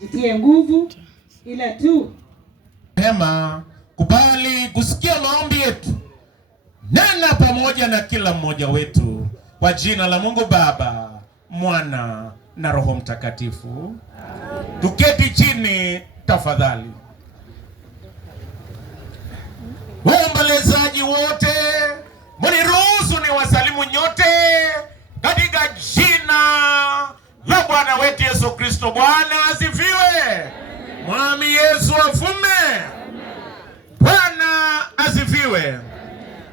itie nguvu, ila tu hema kubali kusikia maombi yetu. Nena pamoja na kila mmoja wetu kwa jina la Mungu Baba, Mwana na Roho Mtakatifu. Tuketi chini tafadhali. Waombolezaji wote, mniruhusu ni wasalimu nyote katika jina la Bwana wetu Yesu Kristo. Bwana asifiwe. Mwami Yesu afume. Bwana asifiwe.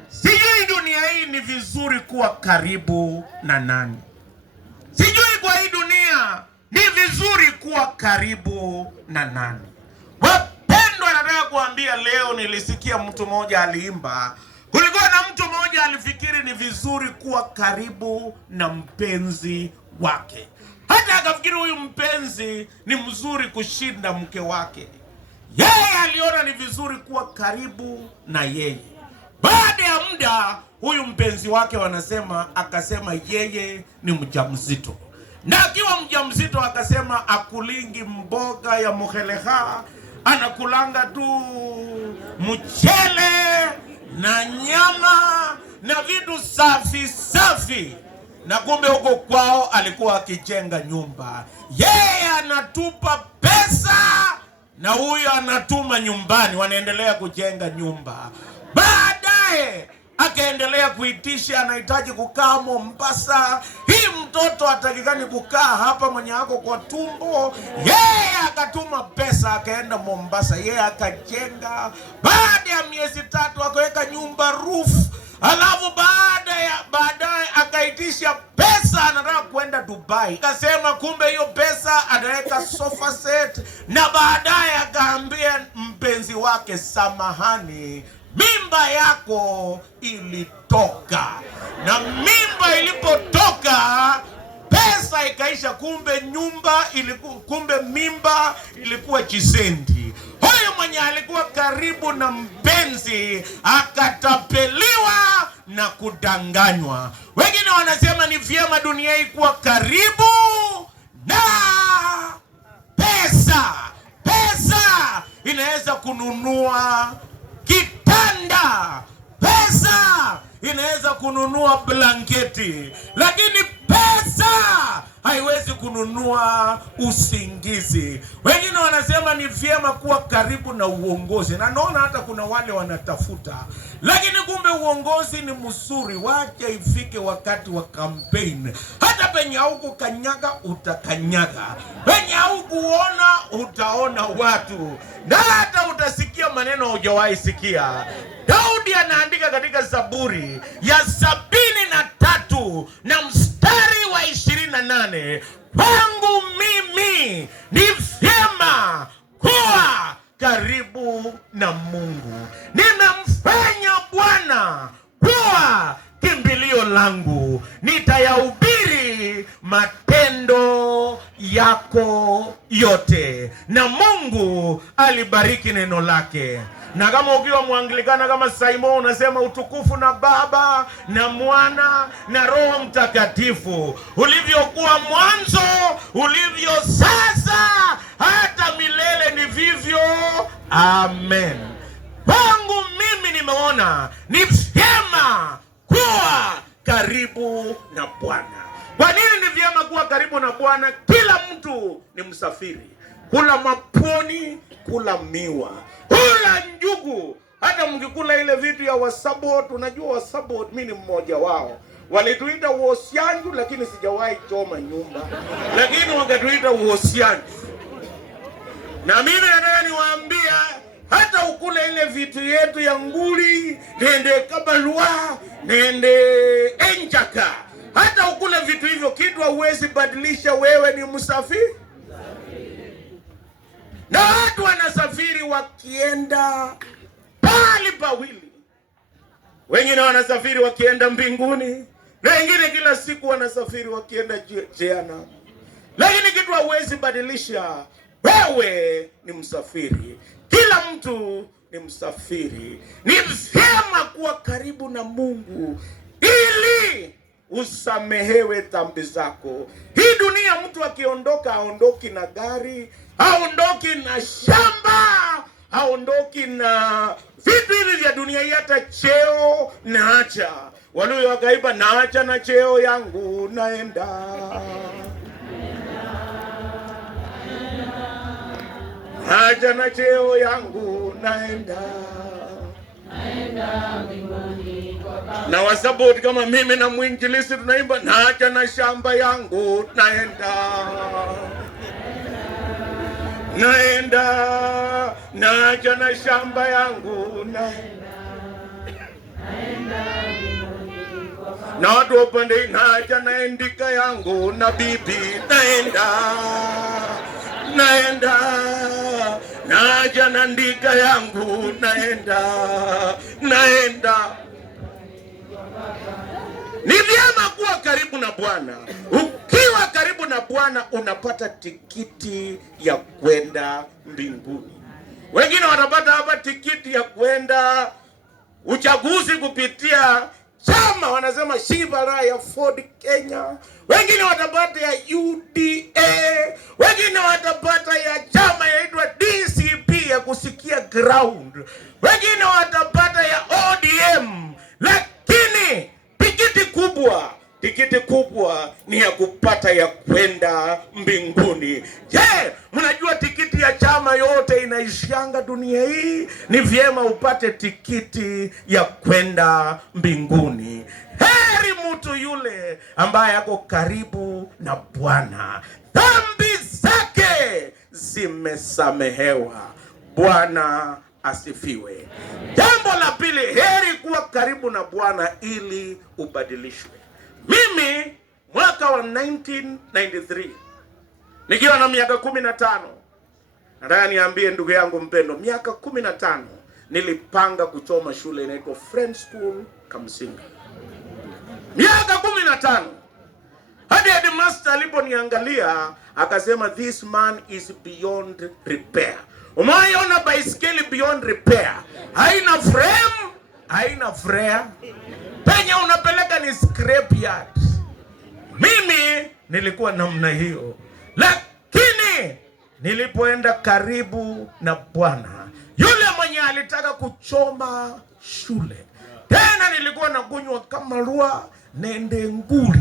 Sijui dunia hii ni vizuri kuwa karibu na nani. Sijui kwa hii dunia ni vizuri kuwa karibu na nani. Wapendwa, nataka kuambia leo, nilisikia mtu mmoja aliimba. Kulikuwa na mtu mmoja alifikiri ni vizuri kuwa karibu na mpenzi wake. Hata akafikiri huyu mpenzi ni mzuri kushinda mke wake. Yeye aliona ni vizuri kuwa karibu na yeye. Baada ya muda, huyu mpenzi wake akasema yeye ni mjamzito. Na akiwa mjamzito akasema akulingi mboga ya mukheleha, anakulanga tu mchele na nyama na vitu safi safi. Na kumbe huko kwao alikuwa akijenga nyumba. Yeye anatupa pesa na huyo anatuma nyumbani, wanaendelea kujenga nyumba. Baadaye akaendelea kuitisha, anahitaji kukaa Mombasa. Hii mtoto hatakikani kukaa hapa, mwenye ako kwa tumbo. Yeye akatuma pesa, akaenda Mombasa, yeye akajenga. Baada ya miezi 3 akaweka nyumba roof. Alafu baadaye akaitisha pesa, anataka kwenda Dubai. Akasema kumbe hiyo pesa anaweka sofa set. Na baadaye akaambia mpenzi wake, samahani, mimba yako ilitoka. Na mimba ilipotoka, pesa ikaisha. Kumbe mimba ilikuwa chisendi. Huyu mwenye alikuwa karibu na mpenzi akatapeliwa na kudanganywa. Wengine wanasema ni vyema dunia hii kuwa karibu na pesa. Pesa inaweza kununua kitanda, pesa inaweza kununua blanketi, lakini pesa haiwezi kununua usingizi. Wengine wanasema ni vyema kuwa karibu na uongozi. Na naona hata kuna wale wanatafuta. Lakini kumbe uongozi ni mzuri, wacha ifike wakati wa campaign. Hata penye hauku kanyaga utakanyaga, penye haukuona utaona watu, na hata utasikia maneno hujawahi sikia. Daudi anaandika katika Zaburi ya 73 na mstari wa 28, kwangu mimi ni vyema kuwa karibu na Mungu. Nimemfanya Bwana kuwa kimbilio langu, nitayahubiri matendo yako yote. Na Mungu alibariki neno lake. Na kama ukiwa Mwanglikana kama Simon, unasema utukufu na Baba na Mwana na Roho Mtakatifu, ulivyokuwa mwanzo, ulivyo sasa, hata milele ni vivyo. Amen. Kwangu mimi nimeona ni vyema kuwa karibu na Bwana. Kwa nini ni vyema kuwa karibu na Bwana? Kila mtu ni msafiri. Kula maponi, kula miwa, kula njugu. Hata mkikula ile vitu ya Wasabot, unajua Wasabot, mimi ni mmoja wao. Walituita Uosianju, lakini sijawahi choma nyumba, lakini wakatuita Uosianju. Na mimi nataka niwaambia, hata ukule ile vitu yetu ya nguli, nende kabalua, nende enjaka, hata ukule vitu hivyo, kitu hauwezi badilisha wewe ni msafiri. Na watu wanasafiri wakienda pali pawili. Wengine wanasafiri wakienda mbinguni, na wengine kila siku wanasafiri wakienda jehanamu. Lakini kitu hauwezi badilisha, wewe ni msafiri. Kila mtu ni msafiri. Ni vyema kuwa karibu na Mungu ili usamehewe dhambi zako. Hii dunia mtu akiondoka, aondoki na gari, haondoki na shamba, haondoki na vitu hivi vya dunia hii, hata cheo naacha. Waluyo wakaiba, naacha na cheo yangu naenda. Naacha na cheo yangu naenda. Na wasaboti kama mimi na mwinjilisi tunaimba, naacha na shamba yangu naenda. Naenda, naacha na shamba yangu naenda. Na watu wapande, naacha na endika yangu na bibi naenda. Naenda, naacha na ndika yangu naenda. Naenda. Ni vyema kuwa karibu na Bwana. Ukiwa karibu na Bwana unapata tikiti ya kwenda mbinguni. Wengine watapata hapa tikiti ya kwenda uchaguzi kupitia chama, wanasema Shiva Raya Ford Kenya. Wengine watapata ya UDA, wengine watapata ya chama yaitwa DCP ya kusikia ground, wengine watapata ya ODM. Lakini tikiti kubwa ni ya kupata ya kwenda mbinguni. Je, mnajua tikiti ya chama yote inaishanga dunia hii? Ni vyema upate tikiti ya kwenda mbinguni. Heri mtu yule ambaye ako karibu na Bwana, dhambi zake zimesamehewa. Bwana asifiwe. Jambo la pili, heri kuwa karibu na Bwana ili ubadilishwe. Mimi mwaka wa 1993 nikiwa na miaka 15, nataka niambie ndugu yangu mpendo, miaka 15 nilipanga kuchoma shule inaitwa Friend School Kamsinga. Miaka 15. Hadi headmaster aliponiangalia akasema, this man is beyond repair. Umeona baiskeli beyond repair? Haina frame, haina frame. Penye unapeleka ni scrapyard. Mimi nilikuwa namna hiyo. Lakini nilipoenda karibu na Bwana, yule mwenye alitaka kuchoma shule, tena nilikuwa nakunywa kama rua nende nguri.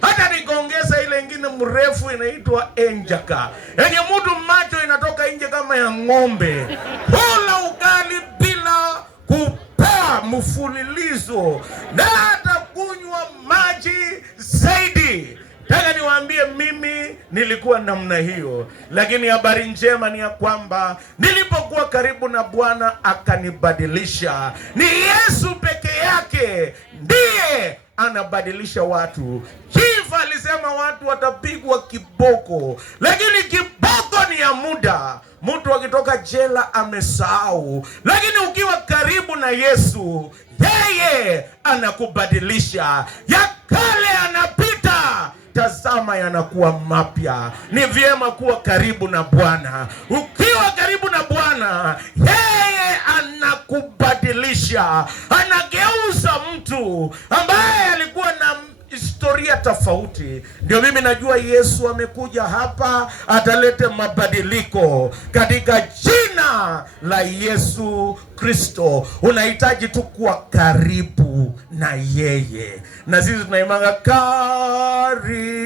Hata nikaongeza ile ingine mrefu inaitwa enjaka, yenye mtu macho inatoka nje kama ya ng'ombe. Hula ugali bila kupaa mfululizo, na hata kunywa maji zaidi. Nataka niwaambie mimi nilikuwa namna hiyo, lakini habari njema ni ya kwamba nilipokuwa karibu na Bwana akanibadilisha. Ni Yesu peke yake ndiye anabadilisha watu. Chief alisema watu watapigwa kiboko, lakini kiboko ni ya muda. Mtu akitoka jela amesahau, lakini ukiwa karibu na Yesu, yeye anakubadilisha. Ya kale anapita, tazama yanakuwa mapya. Ni vyema kuwa karibu na Bwana. Ukiwa karibu na Bwana, yeye anakubadilisha. Anageuza mtu ambaye alikuwa na historia tofauti. Ndio mimi najua Yesu amekuja hapa atalete mabadiliko katika jina la Yesu Kristo. Unahitaji tu kuwa karibu na yeye. Na sisi tunaimanga karibu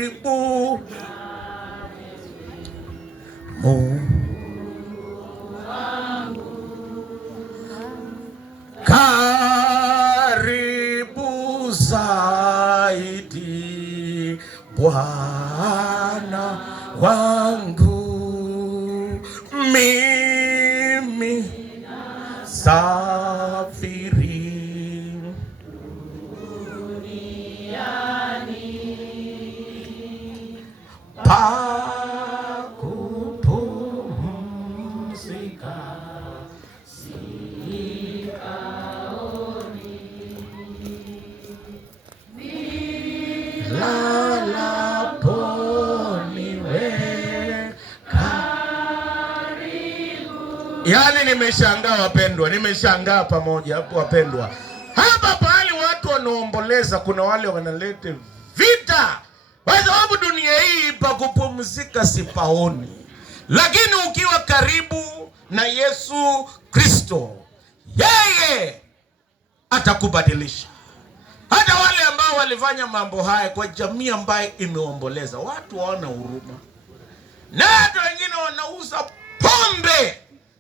karibu zaidi Bwana wangu, mimi safiri duniani pa kupumzika Yaani nimeshangaa wapendwa, nimeshangaa pamoja hapo wapendwa. Hapa pahali watu wanaomboleza, kuna wale wanalete vita. Kwa sababu dunia hii pa kupumzika sipaoni. Lakini ukiwa karibu na Yesu Kristo, yeye atakubadilisha. Hata wale ambao walifanya mambo haya kwa jamii ambayo imeomboleza, watu hawana huruma. Na hata wengine wanauza pombe,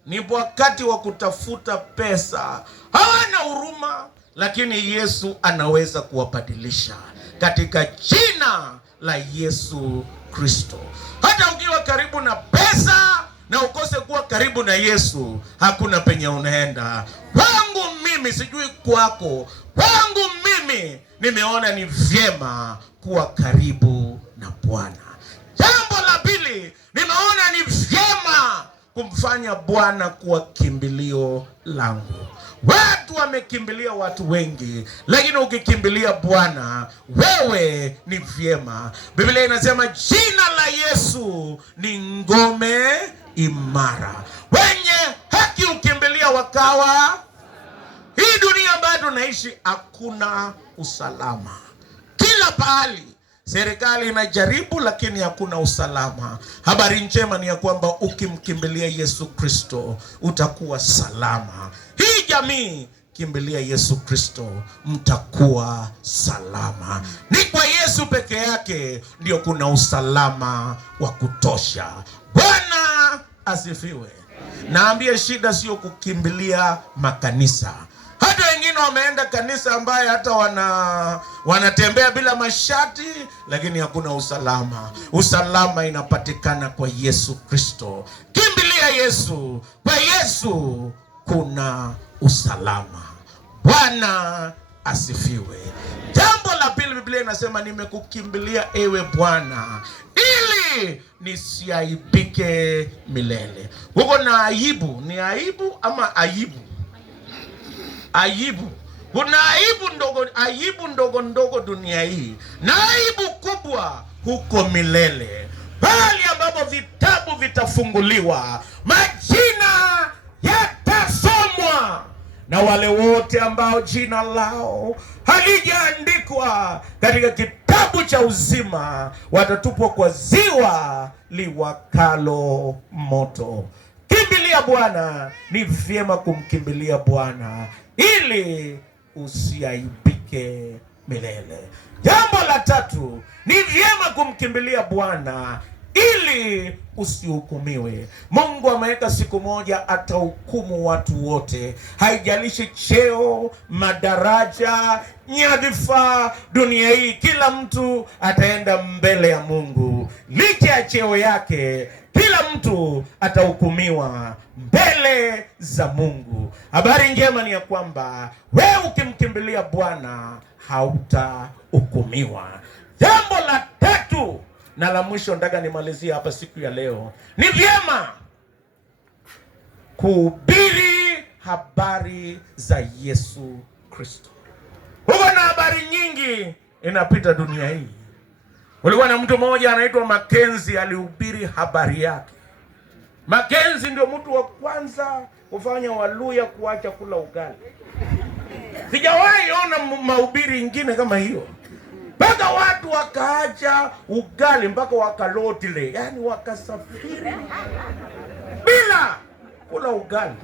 ni wakati wa kutafuta pesa, hawana huruma. Lakini Yesu anaweza kuwabadilisha katika jina la Yesu Kristo. Hata ukiwa karibu na pesa na ukose kuwa karibu na Yesu, hakuna penye unaenda. Kwangu mimi, sijui kwako, kwangu mimi nimeona ni vyema kuwa karibu na Bwana. Jambo la pili, nimeona ni vyema kumfanya Bwana kuwa kimbilio langu. Watu wamekimbilia watu wengi, lakini ukikimbilia Bwana, wewe ni vyema. Biblia inasema jina la Yesu ni ngome imara, wenye haki ukimbilia wakawa. Hii dunia ambayo tunaishi hakuna usalama. Kila pahali serikali inajaribu, lakini hakuna usalama. Habari njema ni ya kwamba ukimkimbilia Yesu Kristo utakuwa salama. Hii jamii, kimbilia Yesu Kristo, mtakuwa salama. Ni kwa Yesu peke yake ndio kuna usalama wa kutosha. Bwana asifiwe. Naambia shida sio kukimbilia makanisa. Hata wengine wameenda kanisa ambaye hata wanatembea bila mashati, lakini hakuna usalama. Usalama inapatikana kwa Yesu Kristo. Kimbilia Yesu. Kwa Yesu kuna usalama. Bwana asifiwe. Jambo la pili, Biblia inasema nimekukimbilia ewe Bwana ili nisiaibike milele. Huko na aibu, ni aibu ama aibu? Aibu. Kuna aibu ndogo dunia hii, na aibu kubwa huko milele, pale ambapo vitabu vitafunguliwa, majina yatasomwa, na wale wote ambao jina lao halijaandikwa katika kitabu cha uzima watatupwa kwa ziwa liwakalo moto. Kimbilia Bwana. Ni vyema kumkimbilia Bwana ili usiaibike milele. Jambo la tatu, ni vyema kumkimbilia Bwana ili usihukumiwe. Mungu ameweka siku moja atahukumu watu wote, haijalishi cheo, madaraja, nyadhifa. Dunia hii kila mtu ataenda mbele ya Mungu. Licha ya cheo yake, kila mtu atahukumiwa mbele za Mungu. Habari njema ni ya kwamba wewe ukimkimbilia Bwana hautahukumiwa. Jambo la tatu na la mwisho nataka nimalizie hapa siku ya leo, ni vyema kuhubiri habari za Yesu Kristo. Huko na habari nyingi inapita dunia hii. Kulikuwa na mtu mmoja anaitwa Mackenzie, alihubiri habari yake. Mackenzie ndio mtu wa kwanza kufanya Waluya kuacha kula ugali. Sijawahi ona mahubiri ingine kama hiyo. Mpaka watu wakaacha ugali, mpaka wakalotile, yani wakasafiri bila kula ugali.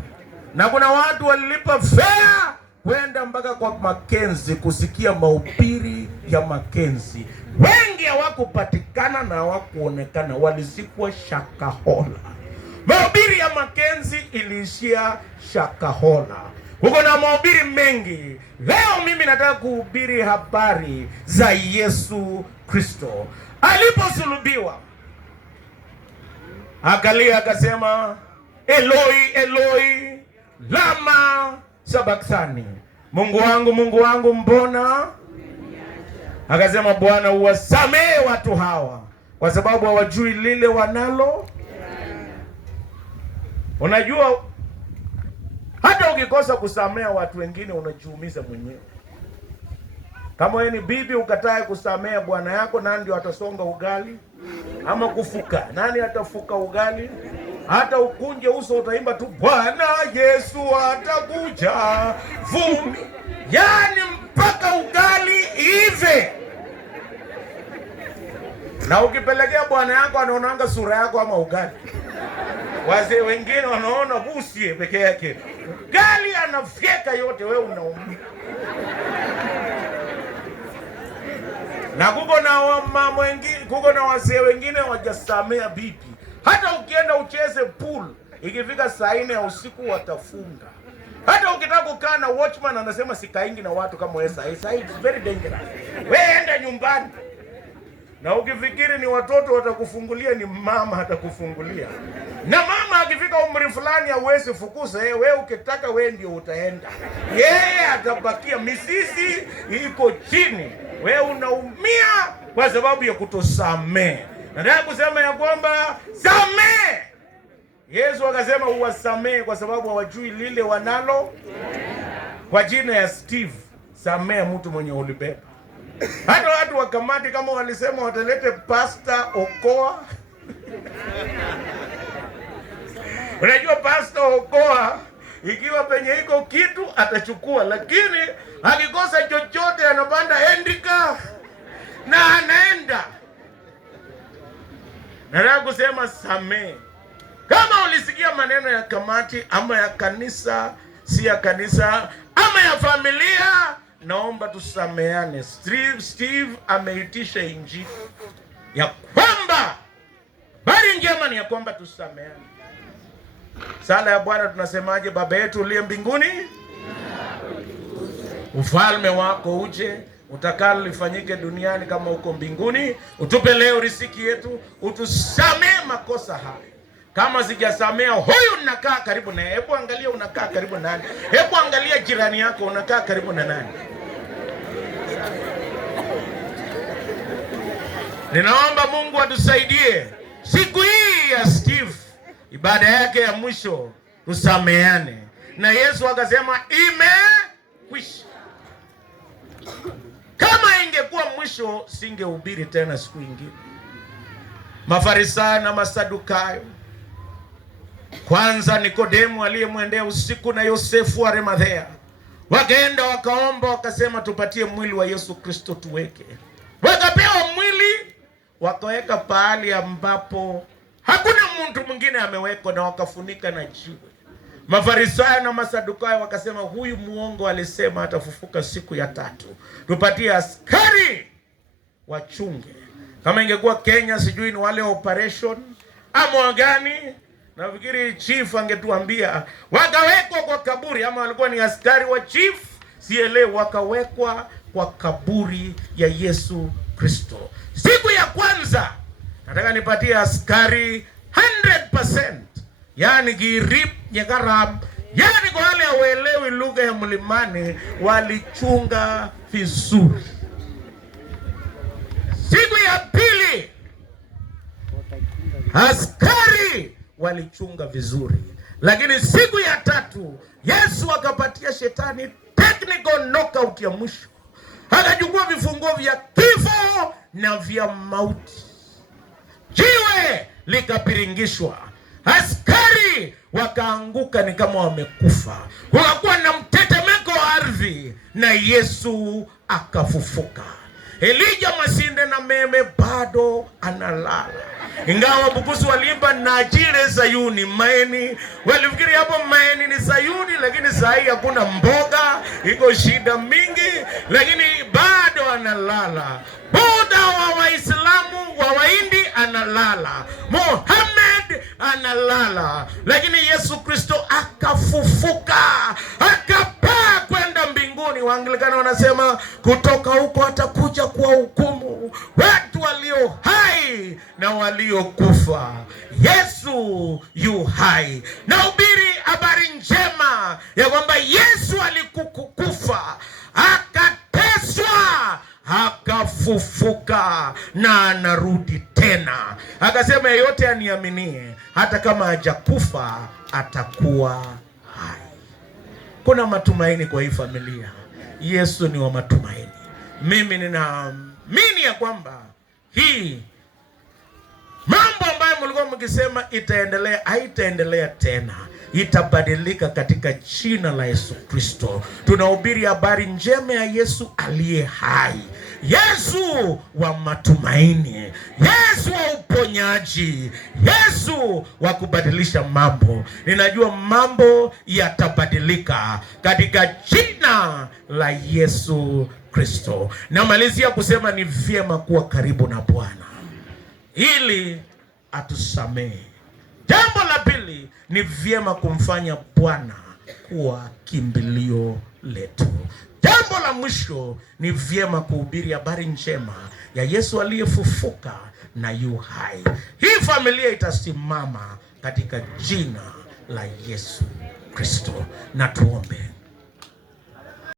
Na kuna watu walilipa fare kwenda mpaka kwa Mackenzie kusikia mahubiri ya Mackenzie. Wengi hawakupatikana na hawakuonekana, walizikwa Shakahola. Mahubiri ya Mackenzie iliishia Shakahola. Huko na mahubiri mengi. Leo mimi nataka kuhubiri habari za Yesu Kristo. Aliposulubiwa, akalia akasema, Eloi, Eloi, lama sabakthani, Mungu wangu, mbona? Akasema, Bwana uwasamehe watu hawa, kwa sababu hawajui lile wanalo. Unajua, hata ukikosa kusamea watu wengine unajiumiza mwenyewe. Kama wewe ni bibi ukatae kusamea bwana yako, nani ndio atasonga ugali? Ama kufuka, nani atafuka ugali? Hata ukunje uso utaimba tu, Bwana Yesu atakuja vumbi. Yani mpaka ugali ive. Na ukipelekea bwana yako anaonanga sura yako ama ugali. Wazee wengine wanaona busie peke yake, gali anafyeka yote, wewe unaumia. Na kuko na wazee wengine wajasamea bibi. Hata ukienda ucheze pool, ikifika saa 4 ya usiku watafunga. Hata ukitaka kukaa na watchman anasema sikaingi na watu kama wewe saa hii. It's very dangerous. Wewe enda nyumbani. Na ukifikiri ni watoto watakufungulia, ni mama atakufungulia. Na mama akifika umri fulani hauwezi fukuza, wewe ukitaka wewe ndio utaenda. Yeye atabakia, misisi iko chini. Wewe unaumia kwa sababu ya kutosamee. Nataka kusema ya kwamba samee. Yesu akasema uwasamee kwa sababu hawajui lile wanalo. Kwa jina ya Steve, samea mtu mwenye ulibeba. Hata watu wa kamati kama walisema watalete Pastor Okoa. Unajua Pastor Okoa ikiwa penye iko kitu atachukua, lakini akikosa chochote anapanda Hendrika na anaenda. Nataka kusema samee. Kama ulisikia maneno ya kamati ama ya kanisa, si ya kanisa ama ya familia, naomba tusameane. Steve ameitisha injili ya kwamba bali njema ni ya kwamba tusameane. Sala ya Bwana tunasemaje? Baba yetu uliye mbinguni, ufalme wako uje, utakalo lifanyike duniani kama uko mbinguni. Utupe leo riziki yetu, utusamee makosa haya kama sijasamea huyu nakaa karibu naye. Hebu angalia unakaa karibu nani? Hebu angalia jirani yako unakaa karibu na nani? Ninaomba Mungu atusaidie siku hii ya Steve, ibada yake ya mwisho, tusameane. Na Yesu akasema imekwisha. Kama ingekuwa mwisho singehubiri tena siku nyingine. Mafarisayo na Masadukayo, kwanza Nikodemu aliyemwendea usiku na Yosefu wa Arimathea, wakaenda wakaomba, wakasema tupatie mwili wa Yesu Kristo tuweke. Wakapewa mwili, wakaweka pahali ambapo hakuna mtu mwingine amewekwa, na wakafunika na jiwe. Mafarisayo na Masadukayo wakasema huyu muongo alisema atafufuka siku ya 3. Tupatie askari wachunge. Kama ingekuwa Kenya sijui ni wale operation ama gani, nafikiri chief angetuambia. Wakawekwa kwa kaburi, ama walikuwa ni askari wa chief, sielewi. Wakawekwa kwa kaburi ya Yesu Kristo. Siku ya kwanza nataka nipatie askari 100%, yani girip nyagaram, yani kwa wale hawelewi lugha ya mlimani, walichunga vizuri. Siku ya pili askari walichunga vizuri, lakini siku ya 3 Yesu akapatia shetani technical knockout ya mwisho. Akachukua vifunguo vya kifo na vya mauti. Jiwe likapiringishwa, askari wakaanguka ni kama wamekufa. Kukakuwa na mtetemeko wa ardhi na Yesu akafufuka. Elijah Masinde na Meme bado analala. Ingawa Bukusu walimba Najire Sayuni Maeni, walifikiri hapo Maeni ni Sayuni, lakini saa hii hakuna mboga, iko shida mingi, lakini bado analala. Buddha wa Waislamu wa Wahindi analala, Muhammad analala, lakini Yesu Kristo akafufuka, akapaa kwenda mbinguni. Waanglikana wanasema kutoka huko atakuja kwa hukumu watu walio hai na waliokufa. Yesu yu hai. Nahubiri habari njema ya kwamba Yesu alikufa, akateswa, akafufuka na anarudi tena. Akasema yeyote aniaminie hata kama hajakufa atakuwa hai. Kuna matumaini kwa hii familia. Yesu ni wa matumaini. Mimi ninaamini ya kwamba hii mambo ambayo mlikuwa mkisema itaendelea, haitaendelea tena. itabadilika katika jina la Yesu Kristo. Tunahubiri habari njema ya Yesu aliye hai, Yesu wa matumaini, Yesu wa uponyaji, Yesu wa kubadilisha mambo. Ninajua mambo yatabadilika katika jina la Yesu Kristo. Namalizia kusema ni vyema kuwa karibu na Bwana ili atusamehe. Jambo la pili, ni vyema kumfanya Bwana kuwa kimbilio letu. Jambo la mwisho, ni vyema kuhubiri habari njema ya Yesu aliyefufuka na yu hai. Hii familia itasimama katika jina la Yesu Kristo. Na tuombe.